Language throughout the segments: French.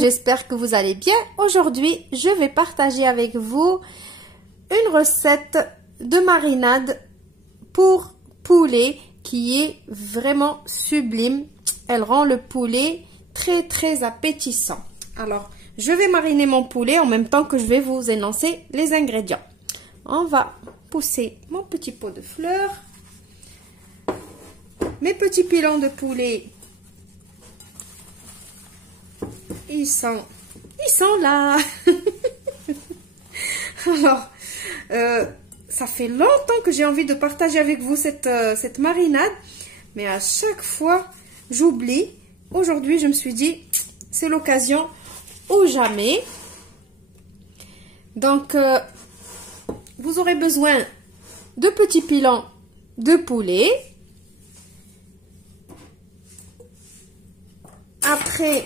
j'espère que vous allez bien. Aujourd'hui, je vais partager avec vous une recette de marinade pour poulet qui est vraiment sublime. Elle rend le poulet très appétissant. Alors, je vais mariner mon poulet en même temps que je vais vous énoncer les ingrédients. On va pousser mon petit pot de fleurs. Mes petits pilons de poulet, ils sont là. Alors, ça fait longtemps que j'ai envie de partager avec vous cette marinade, mais à chaque fois, j'oublie. Aujourd'hui, je me suis dit, c'est l'occasion ou jamais. Donc, vous aurez besoin de petits pilons de poulet. Après,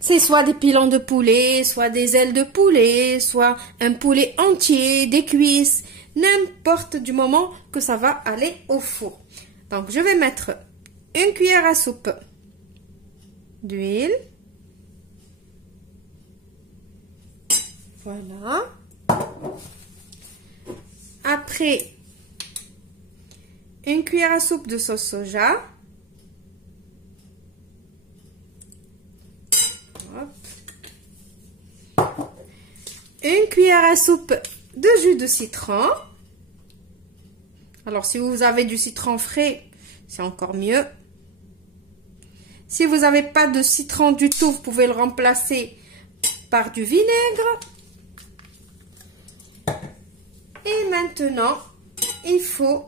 c'est soit des pilons de poulet, soit des ailes de poulet, soit un poulet entier, des cuisses, n'importe du moment que ça va aller au four. Donc, je vais mettre une cuillère à soupe d'huile. Voilà. Après, une cuillère à soupe de sauce soja. Une cuillère à soupe de jus de citron. Alors, si vous avez du citron frais, c'est encore mieux. Si vous n'avez pas de citron du tout, vous pouvez le remplacer par du vinaigre. Et maintenant, il faut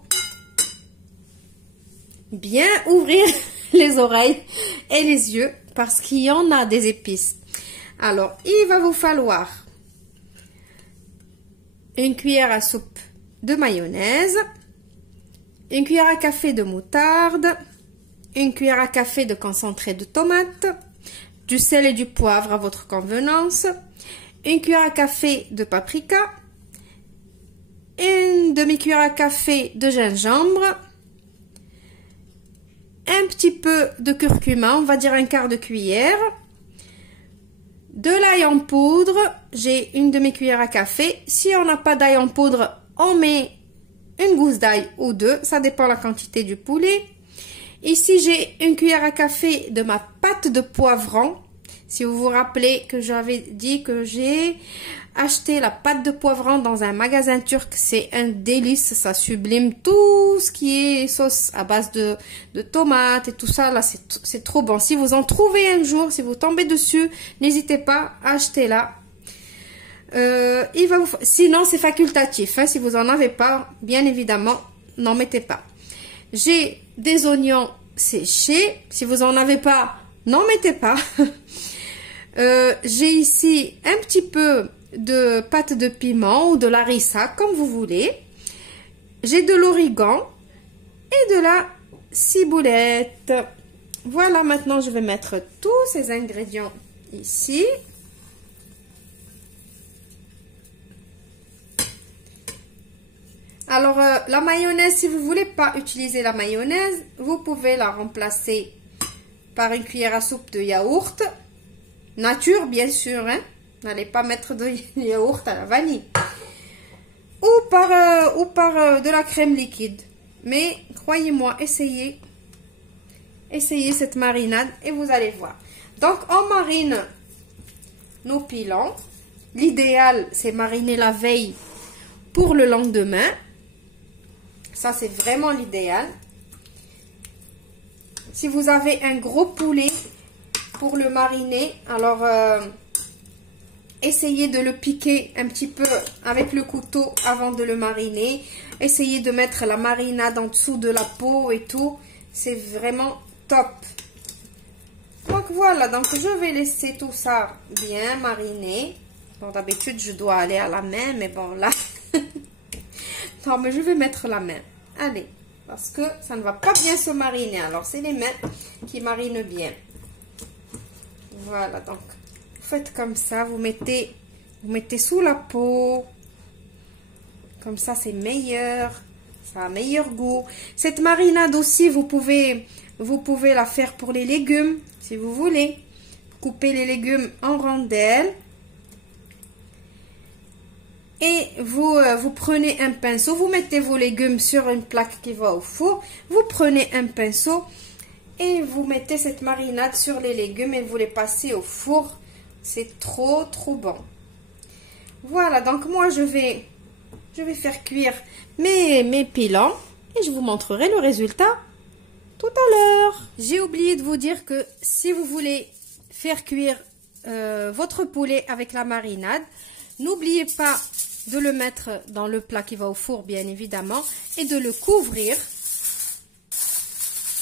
bien ouvrir les oreilles et les yeux parce qu'il y en a des épices. Alors, il va vous falloir une cuillère à soupe de mayonnaise, une cuillère à café de moutarde, une cuillère à café de concentré de tomate, du sel et du poivre à votre convenance, une cuillère à café de paprika, une demi-cuillère à café de gingembre, un petit peu de curcuma, on va dire un quart de cuillère, de l'ail en poudre, j'ai une demi-cuillère à café. Si on n'a pas d'ail en poudre, on met une gousse d'ail ou deux, ça dépend de la quantité du poulet. Ici, j'ai une cuillère à café de ma pâte de poivron. Si vous vous rappelez que j'avais dit que j'ai acheté la pâte de poivron dans un magasin turc, c'est un délice, ça sublime tout ce qui est sauce à base de tomates et tout ça, là c'est trop bon. Si vous en trouvez un jour, si vous tombez dessus, n'hésitez pas à acheter là. Sinon c'est facultatif, hein, si vous en avez pas, bien évidemment, n'en mettez pas. J'ai des oignons séchés, si vous en avez pas, n'en mettez pas. J'ai ici un petit peu de pâte de piment ou de larissa, comme vous voulez. J'ai de l'origan et de la ciboulette. Voilà, maintenant je vais mettre tous ces ingrédients ici. Alors, la mayonnaise, si vous voulez pas utiliser la mayonnaise, vous pouvez la remplacer par une cuillère à soupe de yaourt. Nature, bien sûr, hein. N'allez pas mettre de yaourt à la vanille. Ou par de la crème liquide. Mais, croyez-moi, essayez cette marinade et vous allez voir. Donc, on marine nos pilons. L'idéal, c'est mariner la veille pour le lendemain. Ça, c'est vraiment l'idéal. Si vous avez un gros poulet pour le mariner, alors essayez de le piquer un petit peu avec le couteau avant de le mariner. Essayez de mettre la marinade en dessous de la peau et tout. C'est vraiment top. Donc voilà, donc je vais laisser tout ça bien mariner. Bon, d'habitude, je dois aller à la main, mais bon, là... non, mais je vais mettre la main. Allez, parce que ça ne va pas bien se mariner. Alors, c'est les mains qui marinent bien. Voilà, donc, vous faites comme ça. Vous mettez sous la peau. Comme ça, c'est meilleur. Ça a meilleur goût. Cette marinade aussi, vous pouvez la faire pour les légumes, si vous voulez. coupez les légumes en rondelles. Et vous prenez un pinceau, vous mettez vos légumes sur une plaque qui va au four. Vous prenez un pinceau et vous mettez cette marinade sur les légumes et vous les passez au four. C'est trop bon. Voilà, donc moi je vais faire cuire mes pilons et je vous montrerai le résultat tout à l'heure. J'ai oublié de vous dire que si vous voulez faire cuire votre poulet avec la marinade, n'oubliez pas de le mettre dans le plat qui va au four, bien évidemment, et de le couvrir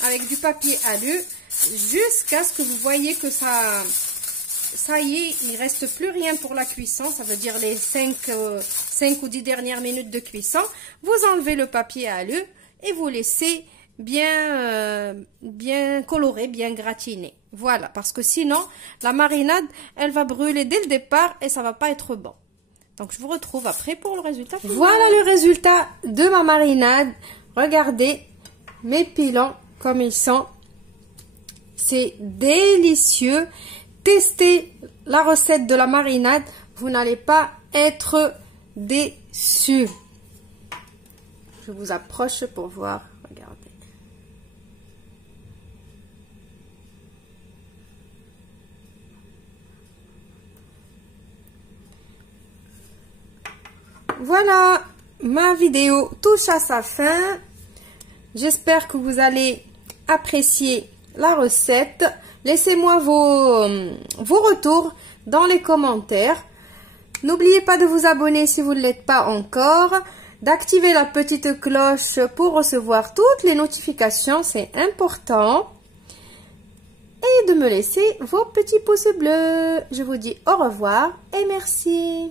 avec du papier alu jusqu'à ce que vous voyez que ça y est, il ne reste plus rien pour la cuisson. Ça veut dire les 5 ou 10 dernières minutes de cuisson. Vous enlevez le papier alu et vous laissez bien coloré, bien gratiné. Voilà, parce que sinon, la marinade, elle va brûler dès le départ et ça va pas être bon. Donc, je vous retrouve après pour le résultat final. Voilà le résultat de ma marinade. Regardez mes pilons comme ils sont. C'est délicieux. Testez la recette de la marinade. Vous n'allez pas être déçus. Je vous approche pour voir. Regardez. Voilà, ma vidéo touche à sa fin. J'espère que vous allez apprécier la recette. Laissez-moi vos retours dans les commentaires. N'oubliez pas de vous abonner si vous ne l'êtes pas encore, d'activer la petite cloche pour recevoir toutes les notifications, c'est important. Et de me laisser vos petits pouces bleus. Je vous dis au revoir et merci.